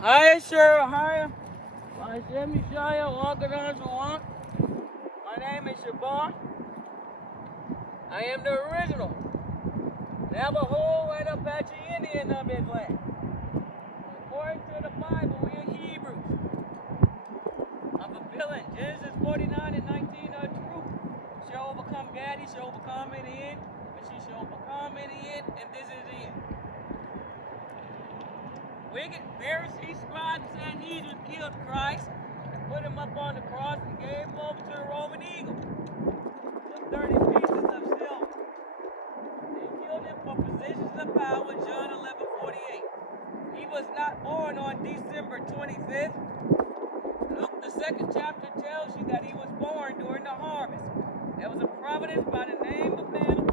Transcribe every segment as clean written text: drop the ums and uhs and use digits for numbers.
Hi, sir. Hi. My name is Shaya. Organizer one. My name is Shabar. I am the original Navajo and Apache Indian of this land. According to the Bible, we are Hebrews. I'm fulfilling Genesis 49 and 19 are true. Shall overcome Gad, he shall overcome in the end, but she shall overcome in the end, and this is the end. Wicked Pharisees, scribes, and Sanhedrin killed Christ and put him up on the cross and gave him over to the Roman eagle for 30 pieces of silver. They killed him for positions of power, John 11:48. He was not born on December 25th. Luke, the 2nd chapter, tells you that he was born during the harvest. There was a prophetess by the name of Anna,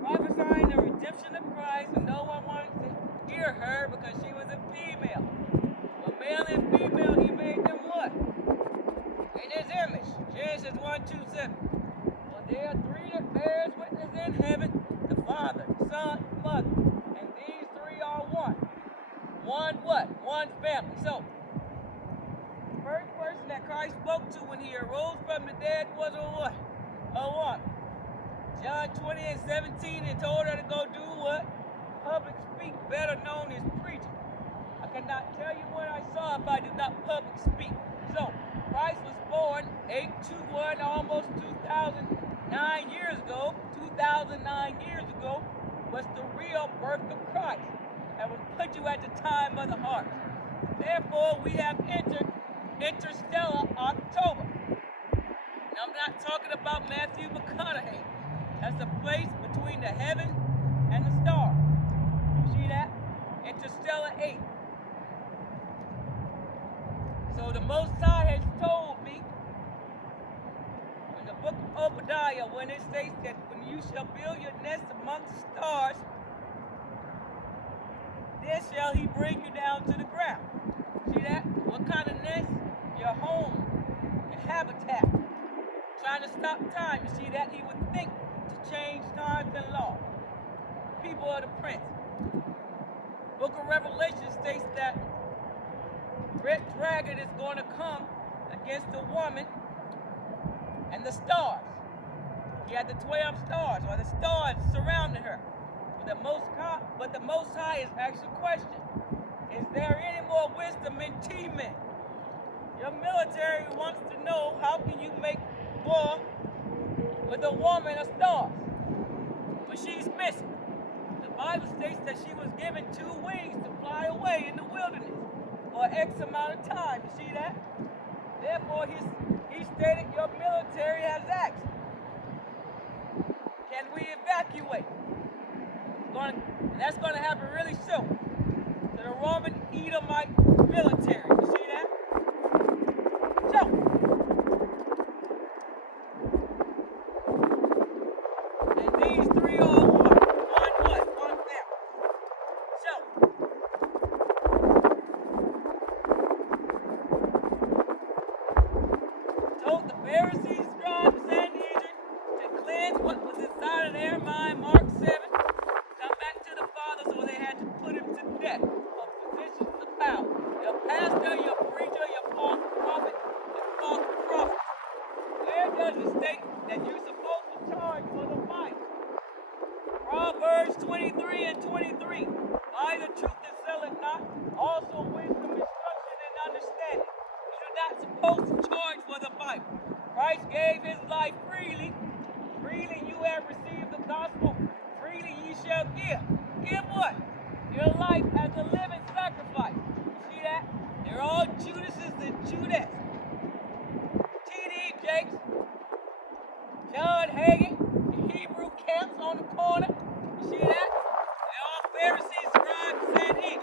prophesying the redemption of Christ, and no one wanted to hear her because she was a female. But male and female, he made them what? In his image. Genesis 1:2-7. Well, there are three that bears witness in heaven: the Father, Son, Mother. And these three are one. One what? One family. So, the first person that Christ spoke to when he arose from the dead was a what? A woman. John 20 and 17, and told her to go do what? Public speak, better known as preaching. I cannot tell you what I saw if I did not public speak. So, Christ was born 821, almost 2009 years ago. 2009 years ago was the real birth of Christ. And would put you at the time of the harvest. Therefore, we have entered Interstellar October. Now, I'm not talking about Matthew McConaughey. That's the place between the heaven and the stars. You see that? Interstellar 8. So the Most High has told me in the book of Obadiah, when it states that when you shall build your nest amongst the stars, then shall he bring you down to the ground. See that? What kind of nest? Your home, your habitat. Trying to stop time. You see that? He would think to change times and law. People of the prince. Book of Revelation states that red dragon is going to come against the woman and the stars. He had the 12 stars, or the stars surrounding her. But the Most High is asking a question: is there any more wisdom in T-men? Your military wants to know, how can you make war with a woman of stars? But she's missing. The Bible states that she was given 2 wings to fly away in the wilderness for X amount of time. You see that? Therefore, he stated your military has asked, can we evacuate? And that's going to happen really soon. To the Roman Edomite military. You see that? So, and these three are one. One what? One family. So, told the Pharisees, scribes, and Sanhedrin to cleanse what was inside of their mind, Mark 7, come back to the Father, so they had to put him to death for positions of power. Your pastor, your preacher, your false prophet, your false prophet. Where does it state that you're supposed to charge for the Bible? Proverbs 23 and 23. Buy the truth and sell it not. Also wisdom, instruction, and understanding. You're not supposed to charge for the Bible. Christ gave his life freely. Freely you have received the gospel. Freely ye shall give. Give what? Your life as a living sacrifice. You see that? They're all Judases and Judas. T.D. Jakes, John Hagen, the Hebrew camps on the corner. You see that? They're all Pharisees, scribes, and Sanhedrin.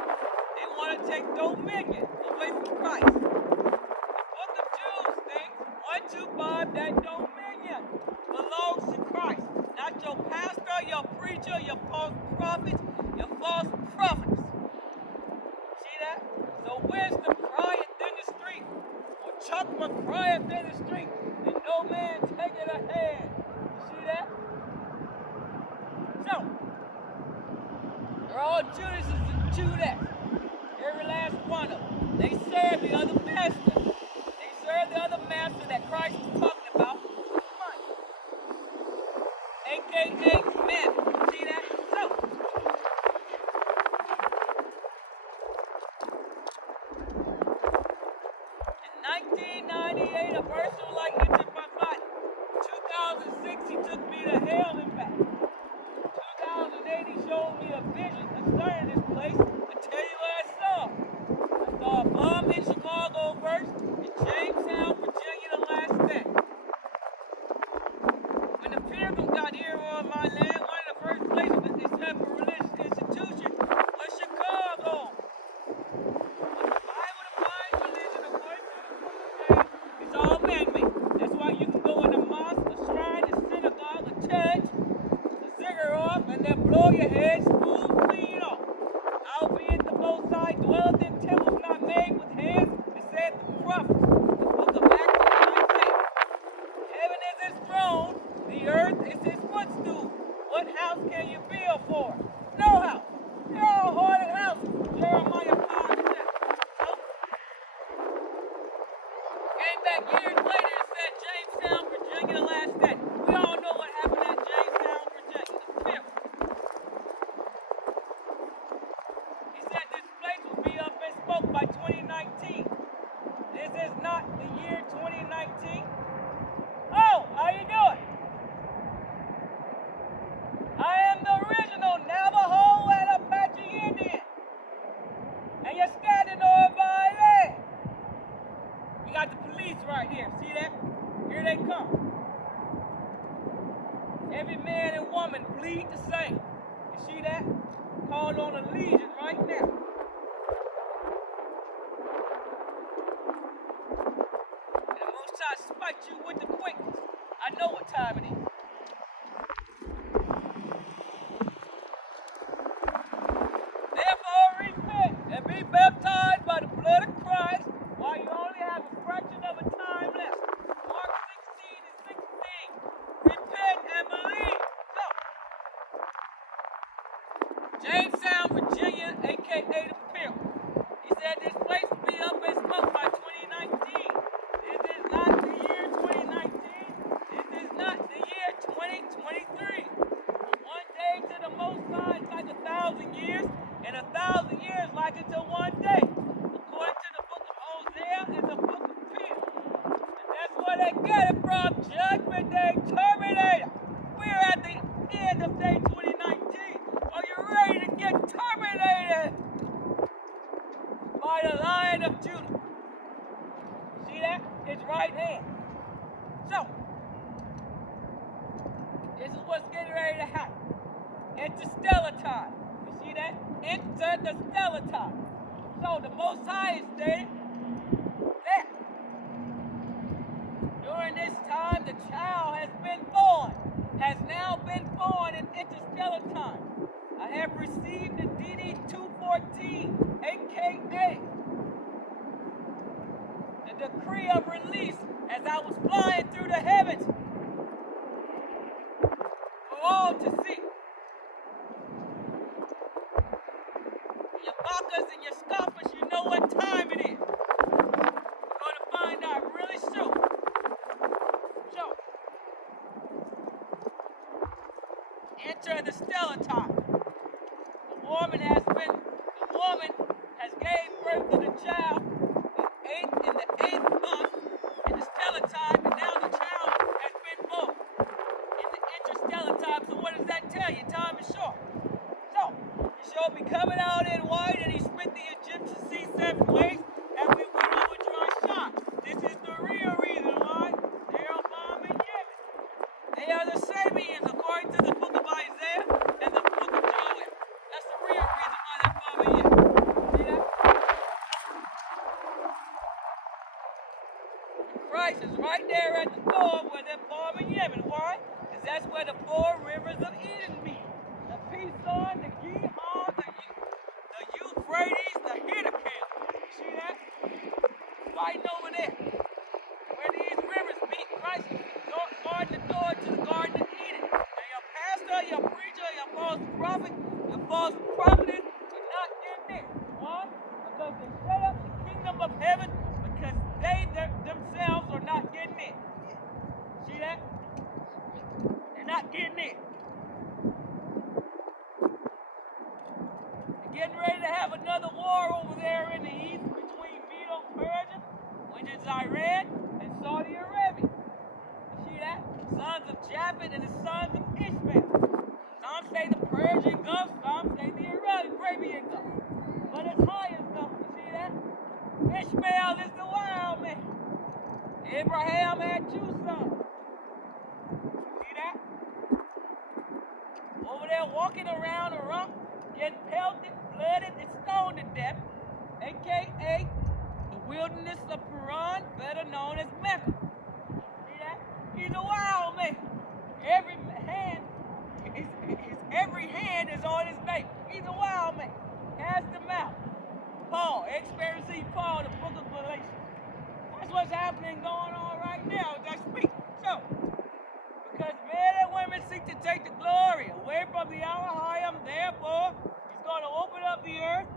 They want to take dominion away from Christ. The book of Jude states, 125, that dominion belongs to Christ. Not your pastor, your preacher, your false prophets, your false prophets. See that? So wisdom crieth in the street, or Chuckma crieth in the street, and no man taketh a hand. You see that? So, they're all Judases and Judas. Every last one. Jeremiah 5 and 7. So, came back years later and said Jamestown, Virginia, the last day. We all know what happened at Jamestown, Virginia. The fifth. He said this place will be up in smoke by 2019. This is not the year 2019. Oh, how you doing? I am the original Navajo and Apache Indian. And you're standing over my land. We got the police right here. See that? Here they come. Every man and woman bleed the same. You see that? Call on a legion right now. And the Most High spite you with the quickness. I know what time it is. Therefore repent and be baptized by the blood of Christ while you only have a fraction of a time left. Mark 16 and 16. Repent and believe. So, Jamestown, Virginia, aka the Pill. He said this place will be up in smoke by 2019. This is not the year 2019. This is not the year 2023. One day to the Most High is like 1,000 years, and 1,000 years like unto one day. According to the book of Hosea and the book of Peter. And that's where they get it from. Judgment Day Terminator. We're at the end of day 2019. Are you ready to get terminated by the Lion of Judah? See that? His right hand. So, this is what's getting ready to happen. Interstellar time. You see that? Interstellar time. So the Most High is stated that during this time the child has now been born in interstellar time. I have received the DD-214, aka the decree of release as I was flying through the heavens for all to see. Your mockers and your scoffers, you know what time it is. We're going to find out really soon. So, enter the stellar time. The woman has gave birth to the child in the eighth month in the stellar time, and now the child has been born in the interstellar time. So what does that tell you? Time is short. So, he shall be coming out in white, and he split the Egyptian sea 7 ways, and we went over dry shot. This is the real reason why they are bombing Yemen. They are the Sabians, according to the book of Isaiah and the book of Joel. That's the real reason why they're bombing Yemen. See that? Christ is right there at the door where they're bombing Yemen. Why? Because that's where the 4 rivers of Eden meet. The Pison, the Gihon, the Euphrates, the Hiddekel. See that? Fighting over there. Where these rivers meet, Christ is guarding the door to the Garden of Eden. And your pastor, your preacher, your false prophet, your false prophetess are not in there. Why? Because they set up the kingdom of heaven because they themselves are not getting in. See that? They're not getting in. Getting ready to have another war over there in the east between Medo-Persia, which is Iran, and Saudi Arabia. You see that? Sons of Japheth and the sons of Ishmael. Some say the Persian Gulf, some say the Arabian Gulf. But it's higher Gulf. You see that? Ishmael is the wild man. Abraham had 2 sons. See that? Over there walking around a rock, getting pelted, blooded, and stoned to death, aka the wilderness of Paran, better known as Mecca. See that? He's a wild man. Every hand is on his neighbor. He's a wild man. Cast him out. Paul, experiencing Paul, the book of Galatians. That's what's happening going on right now as I speak. So, because men and women seek to take the glory away from the Alahayim, therefore, he's going to open up the earth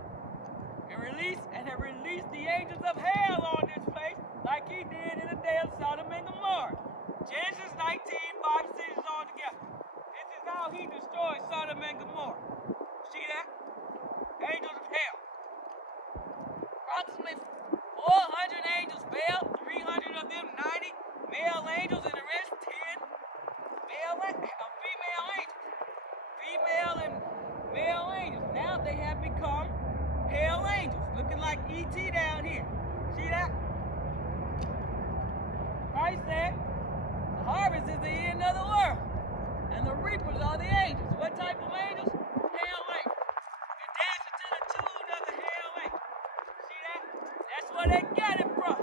approximately 400 angels fell, 300 of them 90 male angels, and the rest 10 female angels. Female and male angels. Now they have become hell angels, looking like E.T. down here. See that? Christ said, the harvest is the end of the world, and the reapers are the angels. What type of angels? Hell angels. And dancing to the tune of the hell angels. See that? That's where they get it from.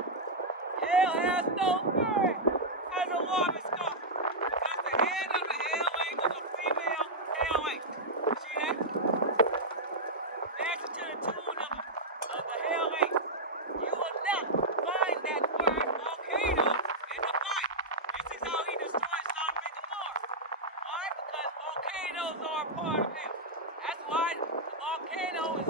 Hell has no bird as a woman's scarf, because the head of the hell angels are female hell angels. See that? Dancing to the tune of the hell angels. You will not find that word volcano in the Bible. This is how he destroyed Sodom and Gomorrah. Why? Because volcanoes are a part of him. That's why the volcano is